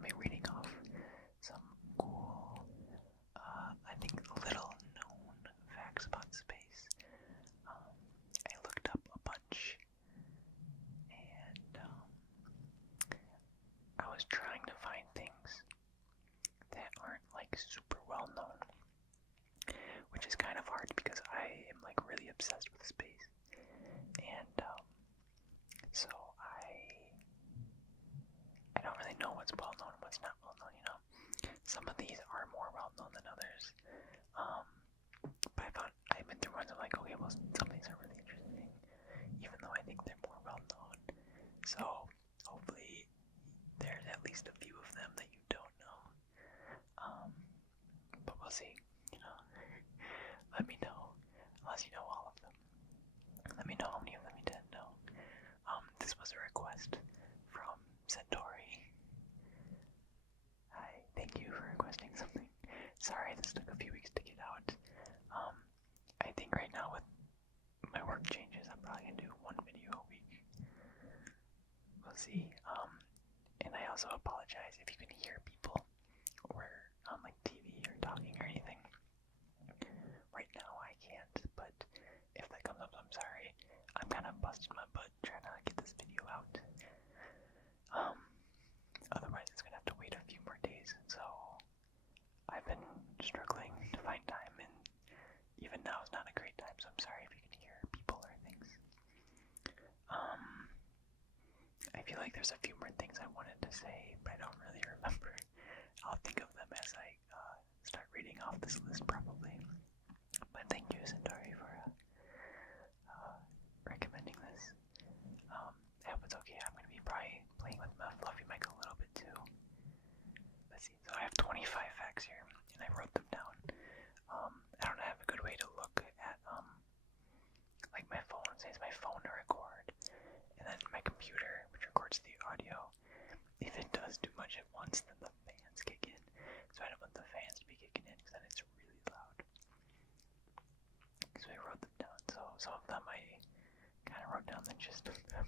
I'll be reading off some cool, I think little known facts about space. I looked up a bunch, and I was trying to find things that aren't like super well known, which is kind of hard because I am like really obsessed with space, and so I don't really know what's well known and what's not well known. Some of these are more well known than others. But I've been through ones of like, okay, well, some of these are really interesting, even though I think they're more well known. So hopefully there's at least a few of them that you don't know. But we'll see. Let me know, unless you know all of them. Let me know how many of them you didn't know. This was a request from Centauri. Hi, thank you for requesting something. Sorry this took a few weeks to get out. I think right now with my work changes, I'm probably gonna do one video a week. We'll see. And I also apologize if you can hear people or on like TV or talking or anything. Right now I can't, but if that comes up, I'm sorry. I'm kind of busting my butt trying to get this video out. Otherwise it's gonna have to wait a few more days, so I've been struggling to find time, and even now is not a great time, so I'm sorry if you can hear people or things. I feel like there's a few more things I wanted to say, but I don't really remember. I'll think of them as I start reading off this list probably. But thank you, Centauri, for recommending this. I hope it's okay. I'm going to be probably playing with my fluffy mic a little bit too. Let's see. So I have 25 facts here, and I wrote them down. I don't have a good way to look at like my phone. Say it's my phone to record, and then my computer, which records the audio. If it does too much at once, then the fans kick in. So I don't want the fans to be kicking in, because then it's really loud. So I wrote them down. So some of them I kind of wrote down the gist of them.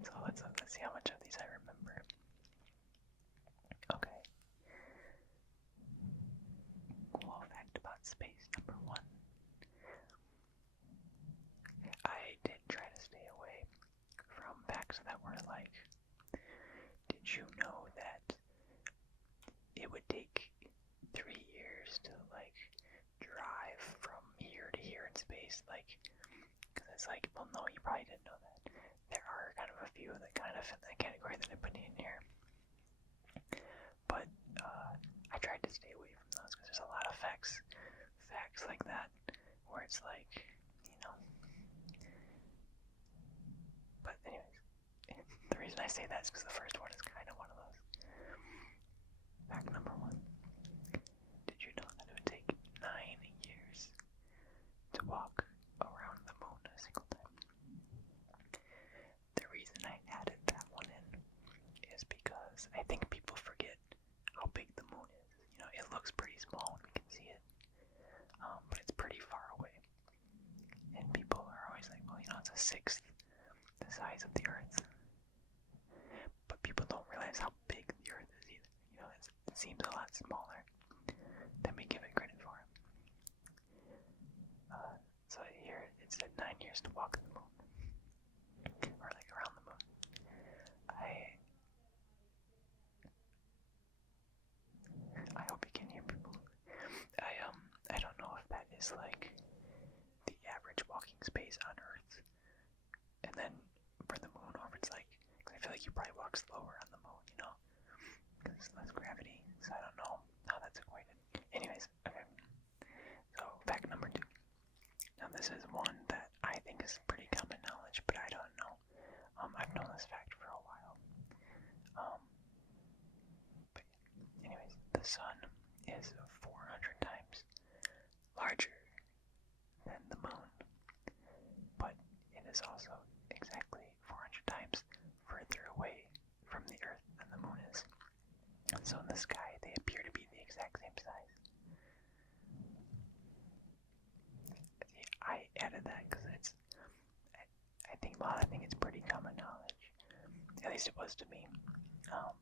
So let's see how much of these I remember. Okay. Cool fact about space number 1. I did try to stay away from facts that were like, did you know that it would take 3 years to like drive from here to here in space? Like, because it's like, well, no, you probably didn't know that. There are kind of a few that kind of fit that category that I put in here, but I tried to stay away from those because there's a lot of facts like that where it's like, but anyways, the reason I say that is because the first one is kind of one of those. Fact number 1. Did you know that it would take 9 years to walk around the moon a single time? The reason I added that one in is because I think people forget how big the moon is. It looks pretty small when we can see it, but it's pretty far away. And people are always like, well, it's a sixth the size of the Earth. But people don't realize how big the Earth is either. It seems a lot smaller than we give it credit for. So here it said 9 years to walk the moon, or like around the moon. I hope you can hear people. I don't know if that is like the average walking space on Earth, and then for the moon, or if it's like, cause I feel like you probably walk slower on the moon, because there's less gravity. So I don't know how that's equated. Anyways, okay. So fact number 2. Now this is one that I think is pretty common knowledge, but I don't know. I've known this fact for a while. But anyways, the sun is 400 times larger than the moon, but it is also exactly 400 times further away from the Earth than the moon is. So in the sky, they appear to be the exact same size. I added that because I think it's pretty common knowledge. At least it was to me. I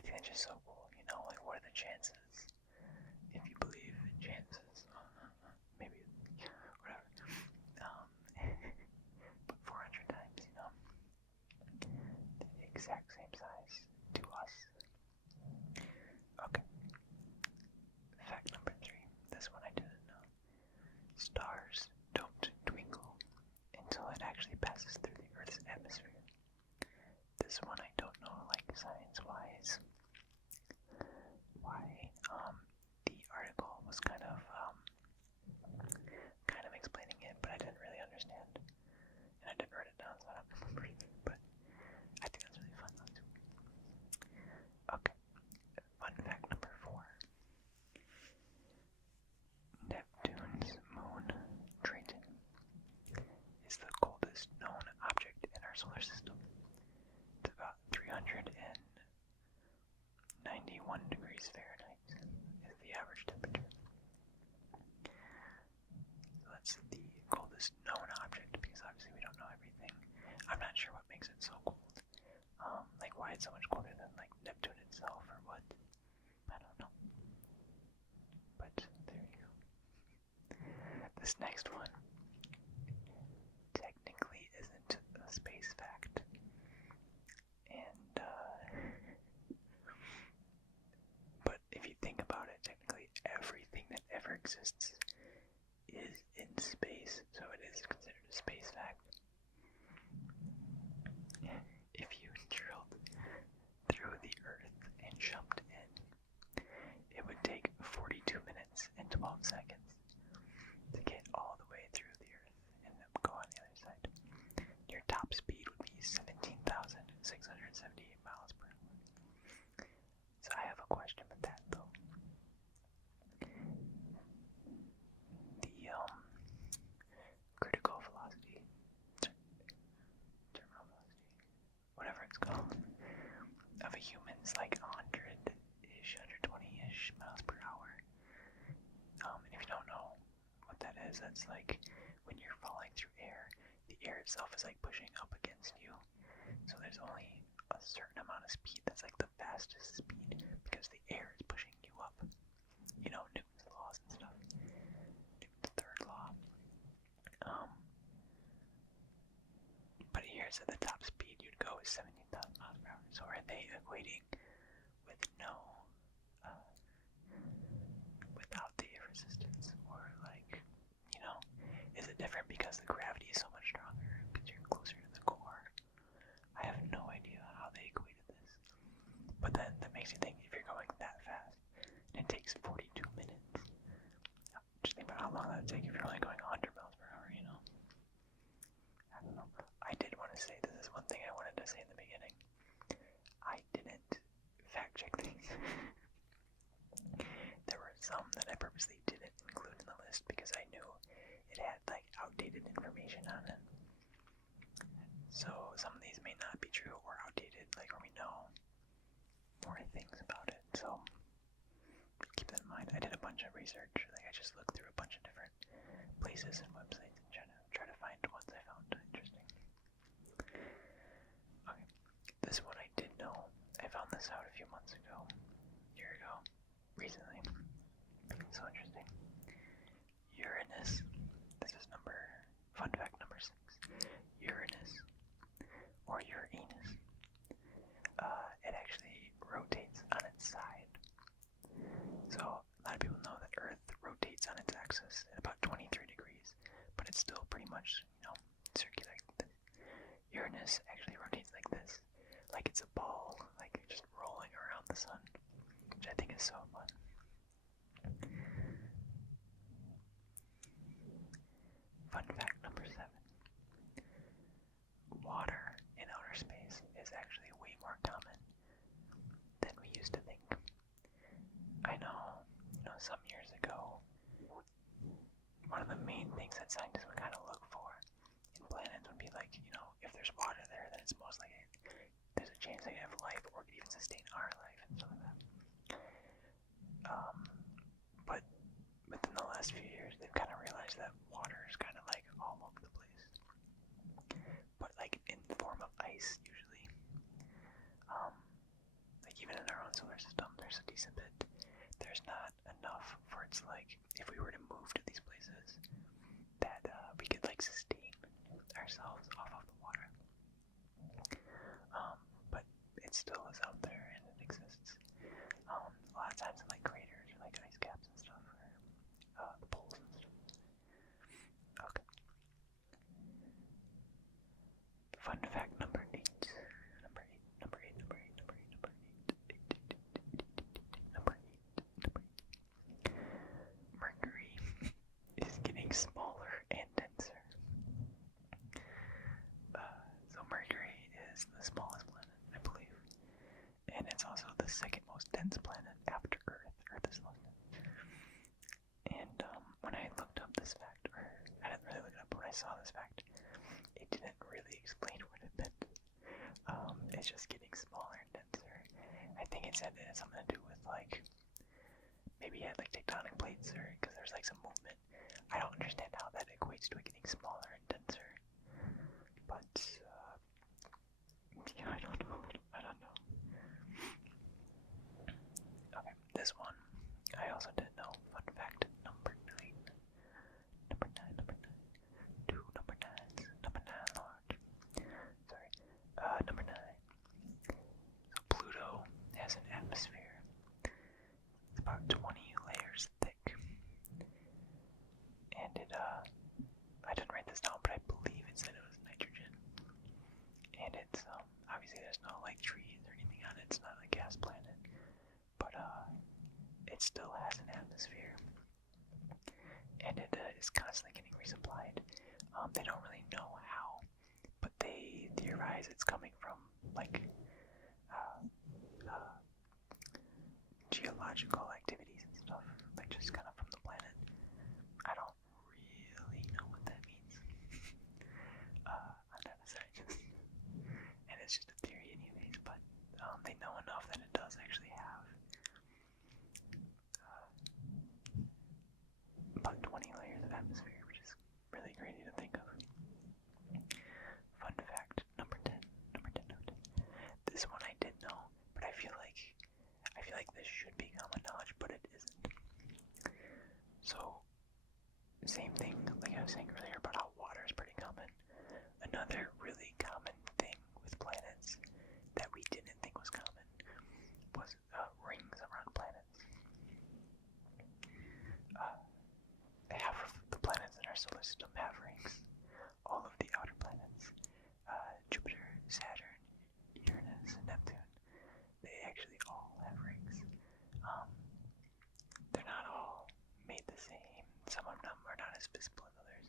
think it's just so cool, you know, like what are the chances, if you believe in chances, maybe, whatever, but 400 times, you know, the exact same size to us. Okay, fact number 3, this one I didn't know. Stars don't twinkle until it actually passes through the Earth's atmosphere. This one I don't know, like science-wise, why. The article was kind of explaining it, but I didn't really understand, and I didn't write it down, so I don't remember either. But I think that's really fun though too. Okay, fun fact number 4. Neptune's moon, Triton, is the coldest known object in our solar system. It's about 391 degrees Fahrenheit is the average temperature. So that's the coldest known object, because obviously we don't know everything. I'm not sure what makes it so cold. Like why it's so much colder than like Neptune itself or what. I don't know. But there you go. This next one technically isn't a space fact. And but if you think about it, technically everything that ever exists is in space, so it is considered a space fact. If you drilled through the Earth and jumped in, it would take 42 minutes and 12 seconds to get all the way through the Earth and then go on the other side. Your top speed would be 17,678 miles per hour. So I have a question with that though. The critical velocity, terminal velocity, whatever it's called, of a human's like 100-ish, 120-ish miles per hour. And if you don't know what that is, that's like when you're falling through air, the air itself is like pushing up against you. So there's only a certain amount of speed that's like the fastest speed because the air is pushing you up. You know, Newton's laws and stuff. Newton's third law. But here's at the top speed you'd go is 17,000 miles per hour. So are they equating with without the air resistance? Or like, you know, is it different because the gravity is so much stronger because you're closer to the core? I have no idea how they equated this. But then that makes you think, if you're going that fast, and it takes 42 minutes, just think about how long that would take if you're only going 100 miles per hour, you know? I don't know. I did want to say, this is one thing I wanted to say in the beginning. I didn't fact check these. There were some that I purposely didn't include in the list because I knew it had like outdated information on it. So some of these may not be true or outdated, like, or we know more things about it. So keep that in mind. I did a bunch of research. Like I just looked through a bunch of different places and websites and try to find ones I found interesting. Okay, this one I did know. I found this out a few months ago, year ago, recently. So interesting. Uranus. This is fun fact number 6. Uranus, or Uranus, it actually rotates on its side. So a lot of people know that Earth rotates on its axis at about 23 degrees, but it's still pretty much, you know, circular. Uranus actually rotates like this, like it's a ball, like just rolling around the sun, which I think is so fun. Fun fact number 7. Water in outer space is actually way more common than we used to think. I know, some years ago, one of the main things that scientists would kind of look for in planets would be like, if there's water there, then it's most likely there's a chance they have life or could even sustain our life and stuff like that. But within the last few years, they've kind of realized that water is kind of like all over the place, but like in the form of ice usually. chance, like, if we were to move to these places, that we could, like, sustain ourselves off of the water. But it still is out there and it exists. A lot of times in, like, craters or, like, ice caps and stuff, or the poles and stuff. Okay. Fun fact number 8. Mercury is getting smaller and denser. So Mercury is the smallest planet, I believe. And it's also the second most dense planet after Earth. Earth is less. And when I looked up this fact, or I didn't really look it up, but when I saw this fact, it didn't really explain what it meant. It's just getting smaller and denser. I think it said it had something to do with, like, maybe it had, like, tectonic plates, or because there's, like, some movement. I don't understand how that equates to it getting smaller and denser. But, yeah, I don't know. Okay, this one, I also didn't know. Fun fact number 9. Number 9. 2 number 9s. Number 9 large. Sorry. Number 9. So Pluto has an atmosphere. It's about 20 layers thick. And it, I didn't write this down, but I believe it said it was nitrogen. And it's, obviously there's no, like, trees or anything on it. It's not a gas planet. But, it still has an atmosphere. And it is constantly getting resupplied. They don't really know how, but they theorize it's coming from, like, geological activities and stuff, like, just kind of from the planet. I don't really know what that means. I'm not a scientist, and it's just a theory anyways, but they know enough that it does actually have about 20 layers of atmosphere, which is really crazy to think of. Fun fact number 10. This one I did know, but I feel like this should be common knowledge, but it isn't. So, same thing like I was saying earlier about how water is pretty common. Another really common thing with planets that we didn't think was common was rings around planets. Half of the planets in our solar system have rings. All of the outer planets, Jupiter, Saturn, Uranus, and Neptune, they actually all have rings. They're not all made the same. Some of them are not as visible as others,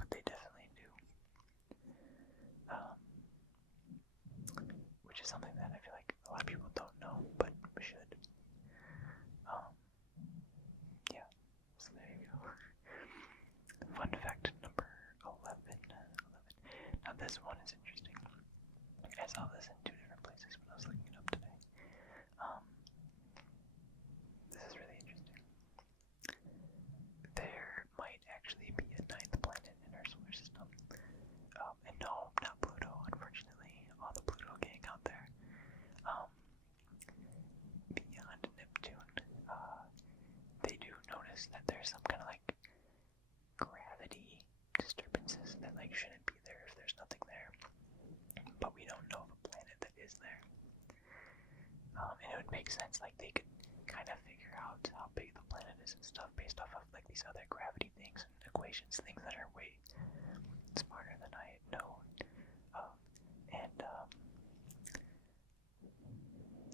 but they definitely do. Which is something that I feel like a lot of people don't know, but we should. Yeah, so there you go. Fun fact number 11. Now this one is interesting. I saw this in 2 different places when I was looking it up today. This is really interesting. There might actually be a 9th planet in our solar system. And no, not Pluto, unfortunately. All the Pluto gang out there. Beyond Neptune, they do notice that there's some kind of, like, gravity disturbances that, like, shouldn't be there if there's nothing there. But we don't know of a planet that is there. And it would make sense, like, they could kind of figure out how big the planet is and stuff based off of, like, these other gravity things and equations, things that are way smarter than I know.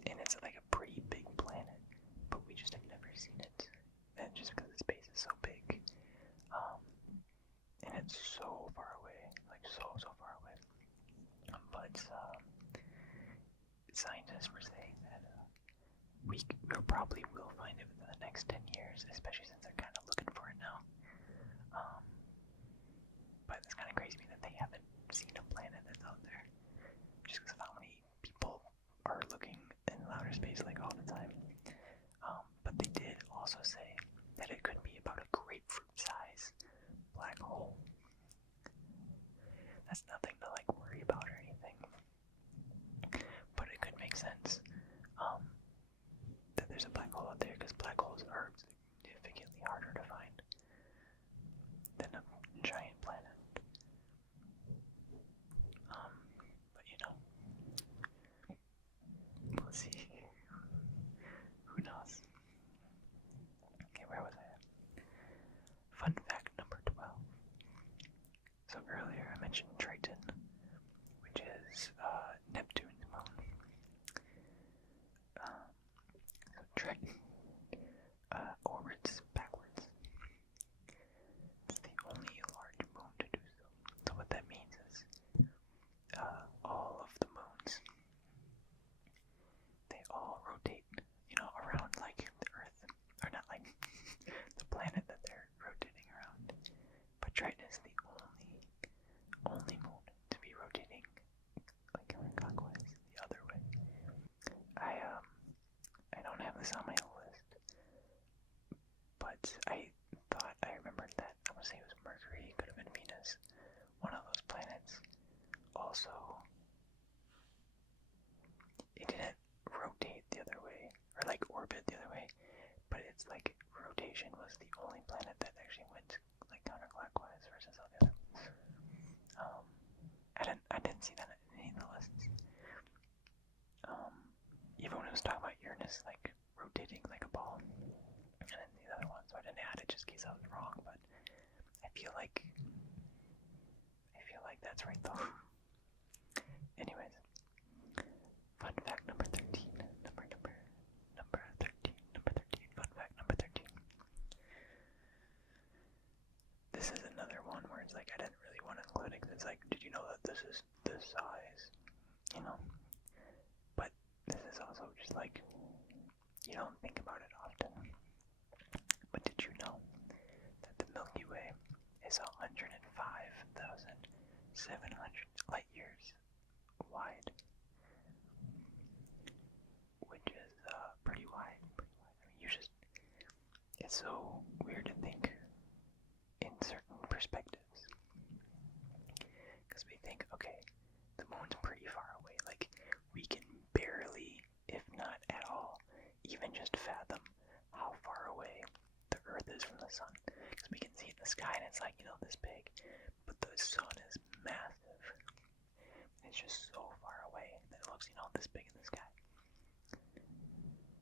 And it's, like, a pretty big planet, but we just have never seen it. And just because the space is so big. And it's so far away, like, so far away. But scientists were saying that we probably will find it within the next 10 years, especially since they're kind of looking for it now. But it's kind of crazy to me that they haven't seen a planet that's out there, just because of how many people are looking in outer space, like, all the time. But they did also say that it could be about a grapefruit size black hole. That's nothing to, like, worry about or anything, but it could make sense that there's a black hole out there, because black holes are significantly planet that actually went like counterclockwise versus all the other ones. I didn't see that in any of the lists. Even when it was talking about Uranus like rotating like a ball, and then the other ones, so I didn't add it just in case I was wrong. But I feel like that's right though. Anyways, fun fact number 13. Number 13. Fun fact number 13. This is another one where it's like I didn't really want to include it because it's like, did you know that this is this size? You know? But this is also just like, you don't think about it often. But did you know that the Milky Way is 105,700 light years wide? Which is pretty wide. I mean, it's so weird to think in certain perspectives. Because we think, okay, the moon's pretty far away. Like, we can barely, if not at all, even just fathom how far away the Earth is from the sun. Because we can see it in the sky and it's like, this big. But the sun is massive. It's just so far away that it looks, this big in the sky.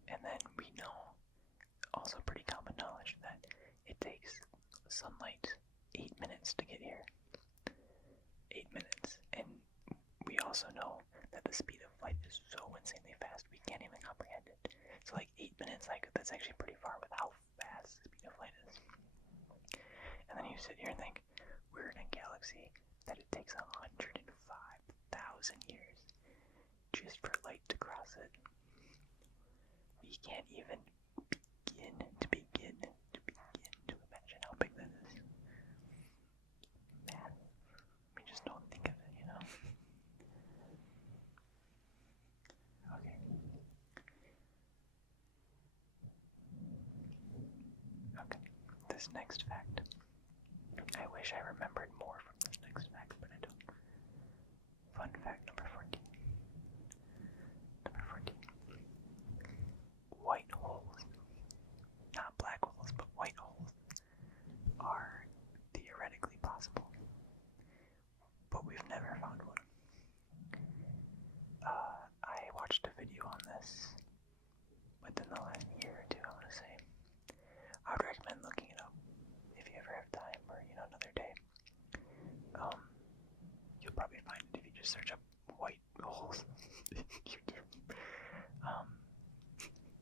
And then we know, also pretty common knowledge, that it takes sunlight 8 minutes to get here. 8 minutes. And we also know that the speed of light is so insanely fast, we can't even comprehend it. So like 8 minutes, like that's actually pretty far with how fast the speed of light is. And then you sit here and think, we're in a galaxy that it takes 105,000 years just for light to cross it. We can't even begin to imagine how big that is. Man, we just don't think of it, Okay. Okay. This next fact. I wish I remembered more from this next fact, but I don't. Fun fact number 14. Number 14. White holes, not black holes, but white holes, are theoretically possible, but we've never found one. I watched a video on this within the last year or two, I want to say. I would recommend looking it up if you ever have time, or another day. You'll probably find it if you just search up white holes in YouTube.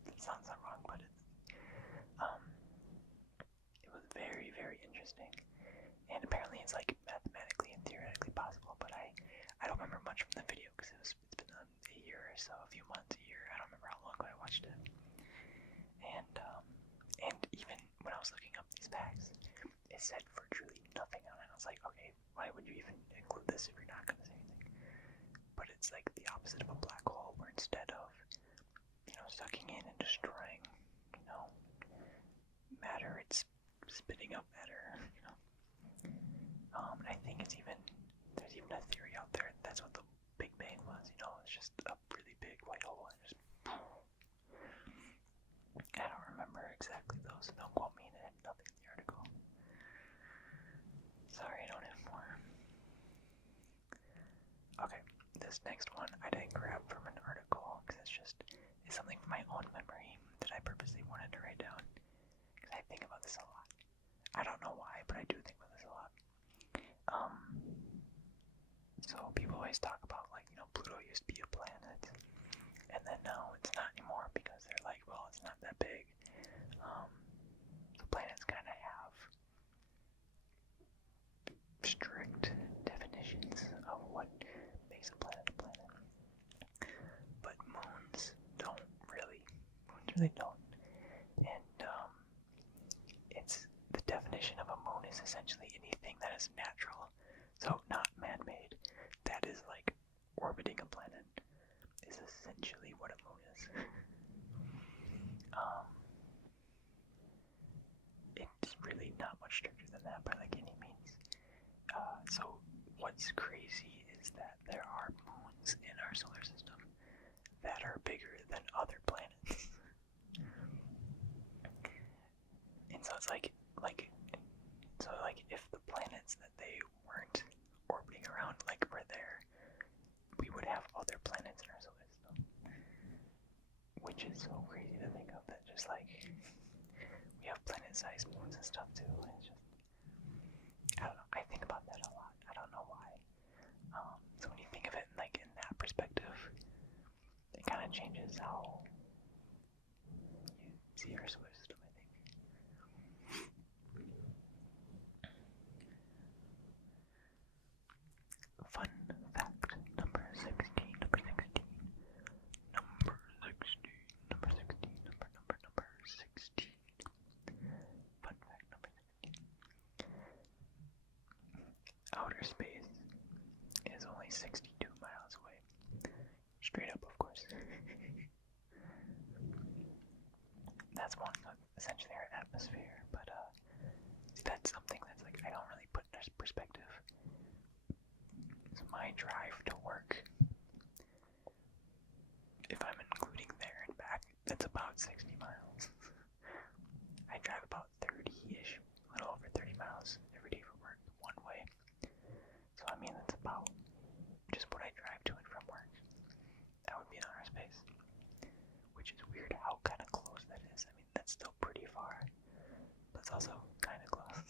It sounds not wrong, but it was very, very interesting. And apparently it's like mathematically and theoretically possible, but I don't remember much from the video because it's been a year or so, a few months, a year. I don't remember how long ago I watched it. And even when I was looking up these facts, it said virtually nothing on it. I was like, okay, why would you even include this if you're not going to say anything? But it's like the opposite of a black hole, where instead of sucking in and destroying matter, it's spitting up matter. And I think there's even a theory out there that's what the Big Bang was. It's just a really big white hole and just. I don't remember exactly though, so don't quote me. It had nothing in the article. Sorry, I don't have more. Okay, this next one I didn't grab from an article because it's something from my own memory that I purposely wanted to write down because I think about this a lot. I don't know why, but I do think about this a lot. So people always talk about Pluto used to be a planet, and then now it's not anymore because they're like, well, it's not that big. So planets kind of have strict definitions of what makes a planet a planet, but moons really don't. And it's the definition of a moon is essentially anything that is natural, so not man-made, that is like orbiting a planet, is essentially what a moon is. It's really not much stricter than that by like any means. So what's crazy is that there are moons in our solar system that are bigger than other planets. And so it's like other planets in our solar system, which is so crazy to think of. That just like we have planet-sized moons and stuff too. And it's just I don't know. I think about that a lot. I don't know why. So when you think of it like in that perspective, it kind of changes how you see our solar system, I think. Fun fact number 16, number 16, number 16, number 16, number 16. Fun fact number 16. Outer space is only 62 miles away. Straight up, of course. That's one, essentially our atmosphere, but that's something that's like I don't really put in perspective. So my drive to work, if I'm including there and back, that's about 60 miles. I drive about 30-ish, a little over 30 miles every day for work, one way. So I mean that's about just what I drive to and from work. That would be in outer space, which is weird how kind of close that is. I mean that's still pretty far, but it's also kind of close.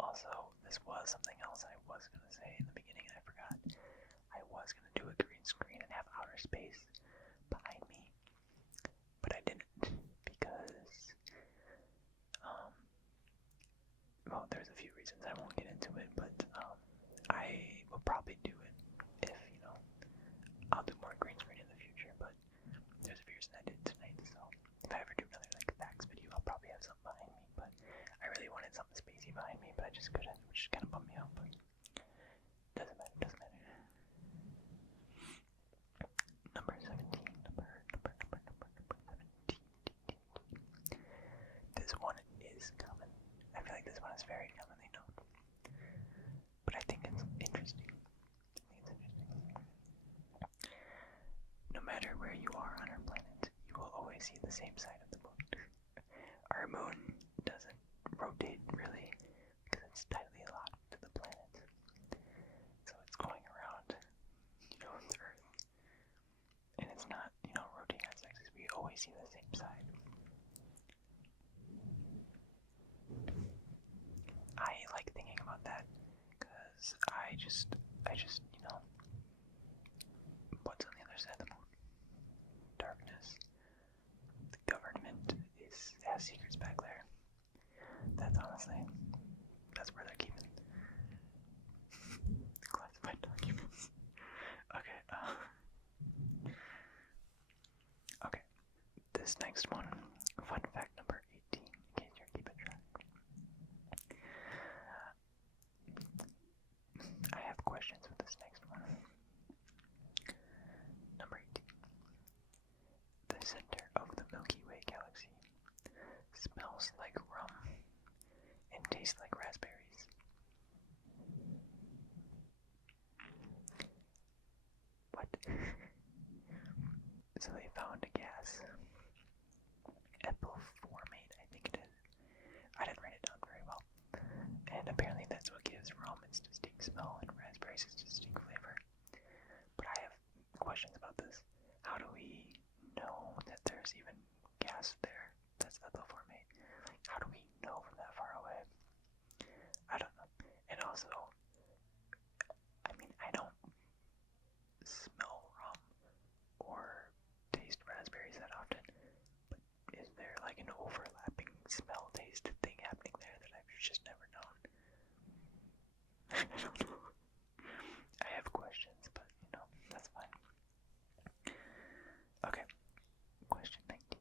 Also, this was something else I was going to say in the beginning and I forgot. I was going to do a green screen and have outer space behind me, but I didn't because, well, there's a few reasons. I won't get into it, but I will probably do it if, I'll do more green screen in the future, but there's a few reasons I did tonight, so if I ever do another, like, facts video, I'll probably have something behind me, but I really wanted something spacey behind me, but I just couldn't, which kind of bummed me out, but doesn't matter, doesn't matter. Number 17, number 17. This one is common. I feel like this one is very commonly known, but I think it's interesting. No matter where you are on our planet, you will always see the same side of the moon. Our moon doesn't rotate really because it's tightly locked to the planet. So it's going around, the Earth. And it's not, rotating on its axis. We always see the same side. I like thinking about that because I just, what's on the other side of the moon? Darkness. The government has secrets back there. That's where they're keeping classified documents. Okay, okay. This next one, fun fact number 18, in case you're keeping track. I have questions with this next one. Number 18. The center of the Milky Way galaxy smells like rum and tastes like raspberries. What? So they found a gas, ethyl formate, I think it is. I didn't write it down very well. And apparently that's what gives rum its distinct smell and raspberries its distinct flavor. But I have questions about this. How do we know that there's even gas there that's ethyl formate? How do we know from that far away? I don't know. And also, I don't smell rum or taste raspberries that often, but is there like an overlapping smell taste thing happening there that I've just never known? I don't know. I have questions, but that's fine. Okay. Question 19.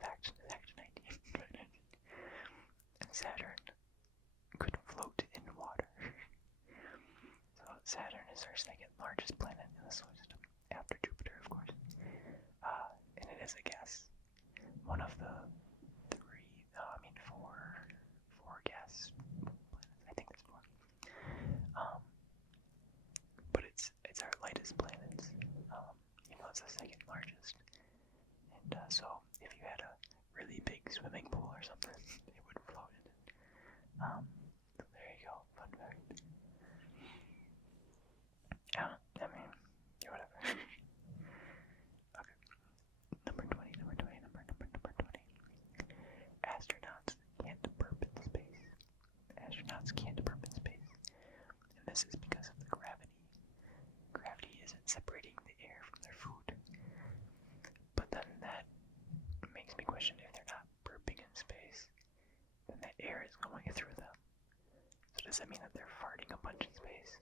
Fact 19. Saturn could float in water. So Saturn is our second largest planet in the solar system, after Jupiter, of course. And it is a gas. One of the four gas planets. I think there's more. But it's our lightest planet. It's the second largest. And so if you had a really big swimming pool or something, it would float in it. So there you go, fun fact. separating the air from their food. But then that makes me question if they're not burping in space, then that air is going through them. So does that mean that they're farting a bunch in space?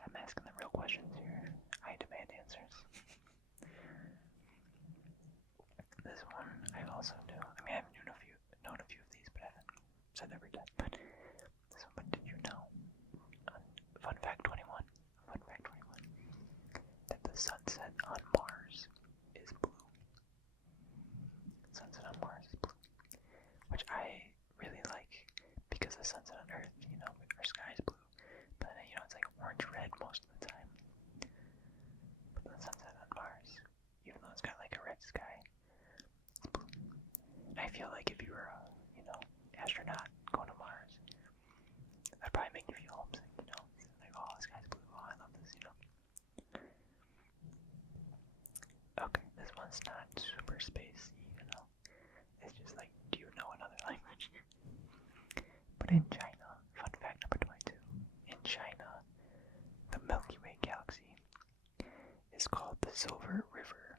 I'm asking the real questions here. I demand answers. This one I also knew. I mean, I've known a few of these, but I haven't said every time. But this one, but did you know? Fun fact 21. Fun fact 21. That the sunset on Mars is blue. Sunset on Mars is blue, which I really like because the sunset on Earth, our sky is blue, but it's like orange-red most of the time. But the sunset on Mars, even though it's got like a red sky, it's blue. And I feel like if you were a, astronaut going to Mars, that'd probably make you feel homesick, like, oh, the sky's blue, oh, I love this, Okay, this one's not super spacey, It's just like, do you know another language? But in China, fun fact number 22, in China, the Milky Way galaxy is called the Silver River.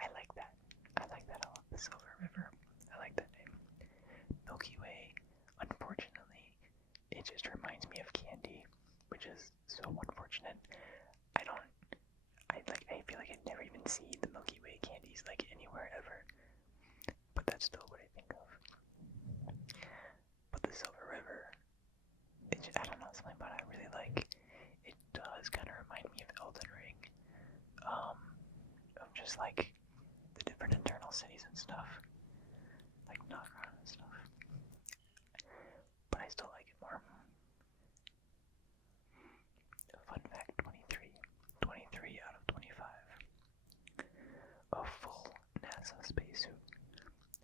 I like that. I like that a lot, the Silver River. I like that name. Milky Way, unfortunately, it just reminds me of candy, which is so unfortunate. I feel like I'd never even see the Milky Way candies like anywhere ever. But that's still what I think of. But the Silver River, I don't know, something about it I really like. It does kind of remind me of Elden Ring. Of just like the different internal cities and stuff. Like Nagra and stuff. But I still like it more. Fun fact 23. 23 out of 25. A full NASA spacesuit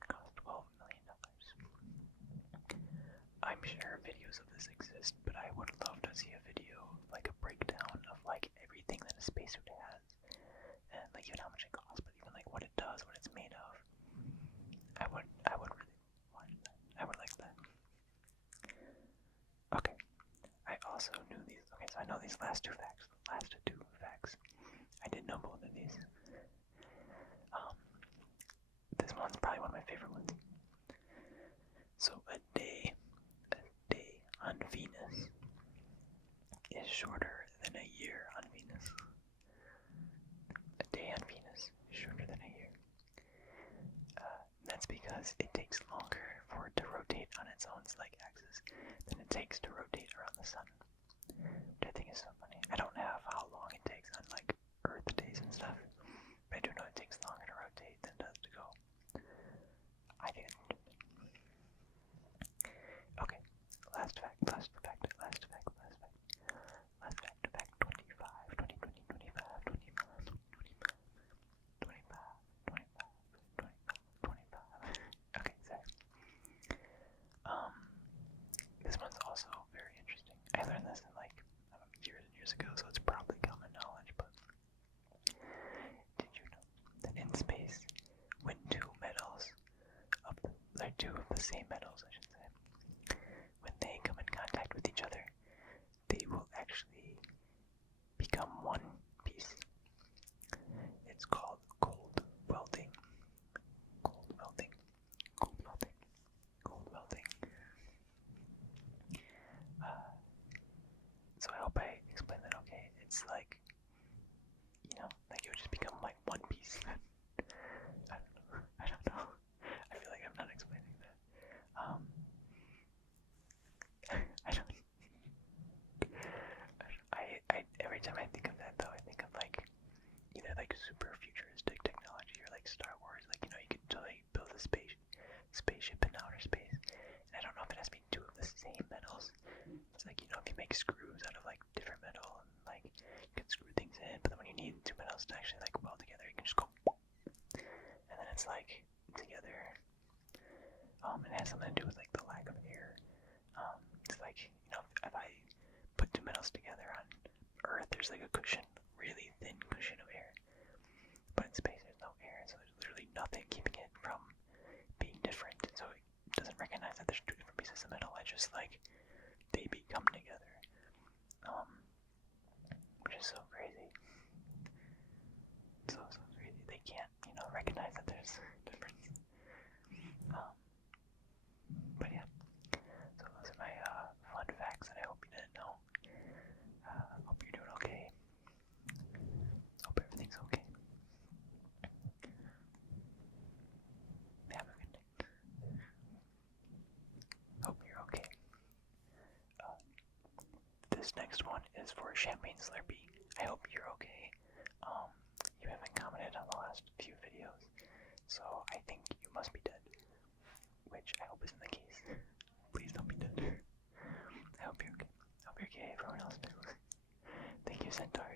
cost $12 million. I'm sure videos of this exist, but I would love to see a video, like a breakdown of like everything that a spacesuit has, and like even how much it costs, but even like what it does, what it's made of. I would really watch that. I would like that. Okay. I also knew these. Okay, so I know these last two facts. I didn't know both of these. This one's probably one of my favorite ones. So a day on Venus is shorter than a year on Venus. A day on Venus is shorter than a year. That's because it takes longer for it to rotate on its own axis than it takes to rotate around the sun. Which I think is so funny. I don't have how long it takes on like Earth days and stuff, but I do know it takes longer to rotate than it does to go. I think it's interesting. Okay, last fact, fact 25. Okay, sorry. This one's also very interesting. I learned this in like years and years ago, so it's probably common knowledge, but did you know that in space, when two of the same metals, I should say, when they come in contact with each other, they will actually become one piece. It's called cold welding. So I hope I explained that okay. It's like, like it would just become like one piece. I don't know. I feel like I'm not explaining that. Every time I think of that though, I think of like either like super futuristic technology or like Star Wars. Like, you could totally build a spaceship in outer space. And I don't know if it has to be two of the same metals. It's like, if you make screws out of like different metal and like you can screw things in, but then when you need two metals to actually like weld together, you can just go and then it's like together. It has something to do with like the lack of air. It's like, if I put two metals together on Earth, there's like a cushion, really thin cushion of air. But in space there's no air, so there's literally nothing keeping it from being different. So it doesn't recognize that there's two different pieces of metal. It's just like they become together. Which is so they can't, recognize that there's a difference. But yeah, so those are my fun facts that I hope you didn't know. Hope you're doing okay. Hope everything's okay. Have a good night. Hope you're okay. This next one is for Champagne Slurpee. I hope you're okay. You haven't commented on the last few videos, so I think you must be dead. Which I hope isn't the case. Please don't be dead. I hope you're okay. I hope you're okay, everyone else too. Thank you, Centaur.